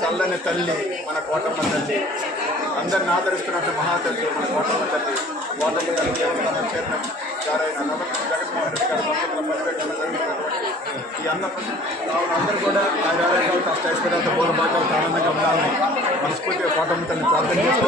చల్లని తల్లి మన కోటమ్మ తల్లి, అందరిని ఆదరిస్తున్నట్టు మహాతల్లి మన కోటమ్మ తల్లి. కోటమ్మ తల్లి దేవస్థానం చైర్మన్ గారైన జగన్మోహన్ రెడ్డి గారి దంపతుల పర్యవేక్షణ జరుగుతున్నటువంటి ఈ అందరూ కూడా ఆరోగ్యాలు కష్టాయిస్పదాలతో పూల భాగాలతో ఆనందంగా ఉండాలని మనస్ఫూర్తిగా కోటమ్మ తల్లిని ప్రార్థన చేస్తూ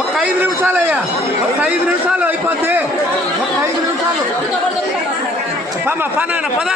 ఒక 5 నిమిషాలయ్యా, ఒక 5 నిమిషాలు అయిపోద్ది, ఒక 5 నిమిషాలు పన పద.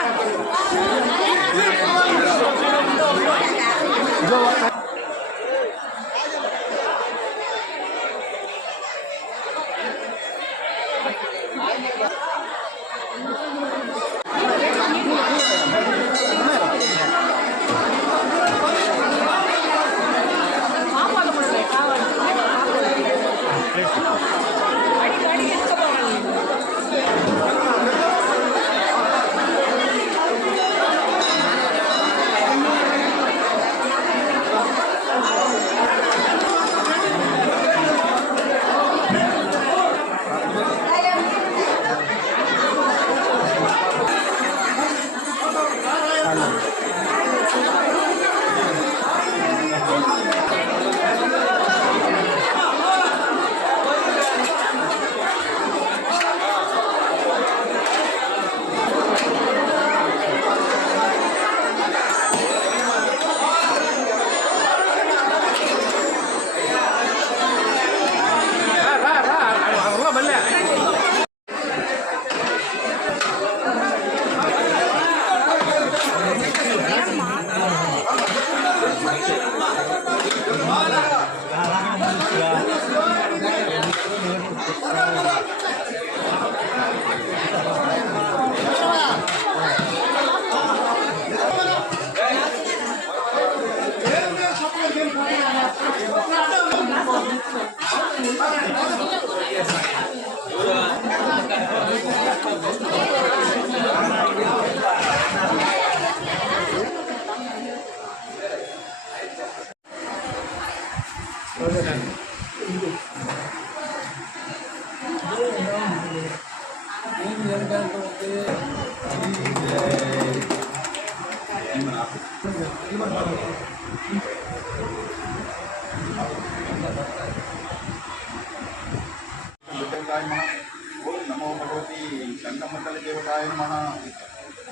ఓం నమో భగవతి గంగమ్మ తల్లి దేవతాయ నమః.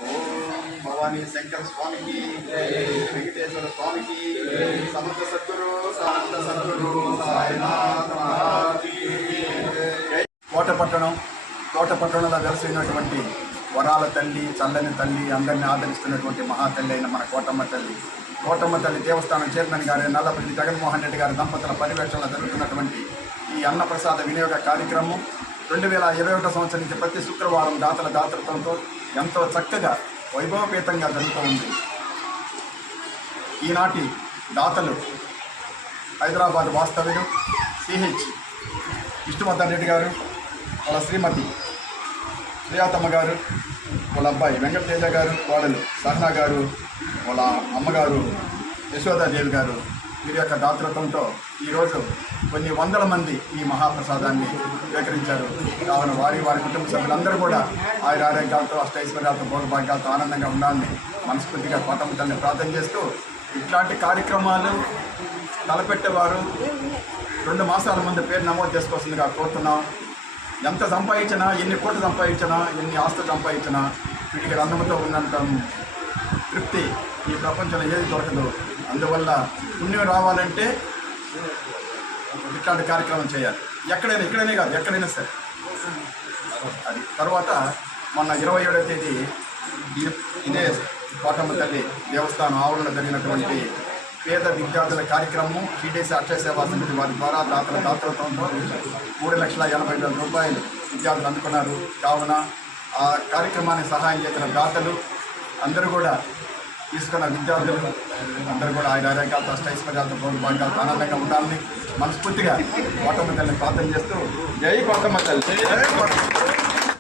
ఓం భవానీ శంకర స్వామికి, వెంకటేశ్వర స్వామికి, సమర్థ సద్గురు శాంత సద్గురు సాయినాథ్ మహారాజ్. కోటపట్టణంలో వెలసినటువంటి వరాల తల్లి, చల్లని తల్లి, అందరినీ ఆదరిస్తున్నటువంటి మహాతల్లి అయిన మన కోటమ్మ తల్లి దేవస్థానం చైర్మన్ గారి నల్లపల్లి జగన్మోహన్ రెడ్డి గారి దంపతుల పర్యవేక్షణలో జరుగుతున్నటువంటి ఈ అన్నప్రసాద వినియోగ కార్యక్రమం 2021 సంవత్సరం నుంచి ప్రతి శుక్రవారం దాతల దాతృత్వంతో ఎంతో చక్కగా వైభవపేతంగా జరుగుతూ ఉంది. ఈనాటి దాతలు హైదరాబాద్ వాస్తవ్యుడు సిహెచ్ విష్ణువర్ధన్ రెడ్డి గారు, వాళ్ళ శ్రీమతి శ్రీయాతమ్మ గారు, వాళ్ళ అబ్బాయి వెంకటతేజ గారు, కోడలు సహనా గారు, వాళ్ళ అమ్మగారు యశోదాదేవి గారు, వీరి యొక్క దాతృత్వంతో ఈరోజు కొన్ని వందల మంది ఈ మహాప్రసాదాన్ని స్వీకరించారు. కావున వారి కుటుంబ సభ్యులందరూ కూడా ఆరోగ్యాలతో అష్టైశ్వర్యాలతో భోగభాగ్యాలతో ఆనందంగా ఉండాలని మనస్ఫూర్తిగా కోటమ్మ తల్లిని ప్రార్థన చేస్తూ, ఇట్లాంటి కార్యక్రమాలు తలపెట్టేవారు 2 మాసాల ముందు పేరు నమోదు చేసుకోవాల్సిందిగా కోరుతున్నాం. ఎంత సంపాదించినా, ఎన్ని కోట్లు సంపాదించినా, ఎన్ని ఆస్తులు సంపాదించినా వీటికి రంగంతో ఉన్నంత తృప్తి ఈ ప్రపంచంలో ఏది దొరకదు. అందువల్ల పుణ్యం రావాలంటే ఇట్లాంటి కార్యక్రమం చేయాలి. ఇక్కడైనా కాదు, ఎక్కడైనా సరే. అది తర్వాత మొన్న 27వ తేదీ ఇదే కోటమ్మ తల్లి దేవస్థానం ఆవరణలో జరిగినటువంటి పేద విద్యార్థుల కార్యక్రమం టీడీసీ అక్షయ సేవా సమితి వారి ద్వారా దాతల దాతృత్వంతో 3,80,000 రూపాయలు విద్యార్థులు అందుకున్నారు. కావున ఆ కార్యక్రమానికి సహాయం చేసిన దాతలు అందరూ కూడా తీసుకున్న విద్యార్థులు అందరూ కూడా ఆయన ఆరోగ్యాలతో అష్టైశ్వర్యాలతో భాగ్యాలతో ఆనందంగా ఉండాలని మనస్ఫూర్తిగా కోటమ్మ తల్లిని ప్రార్థన చేస్తూ జై కోటమ్మ తల్లి.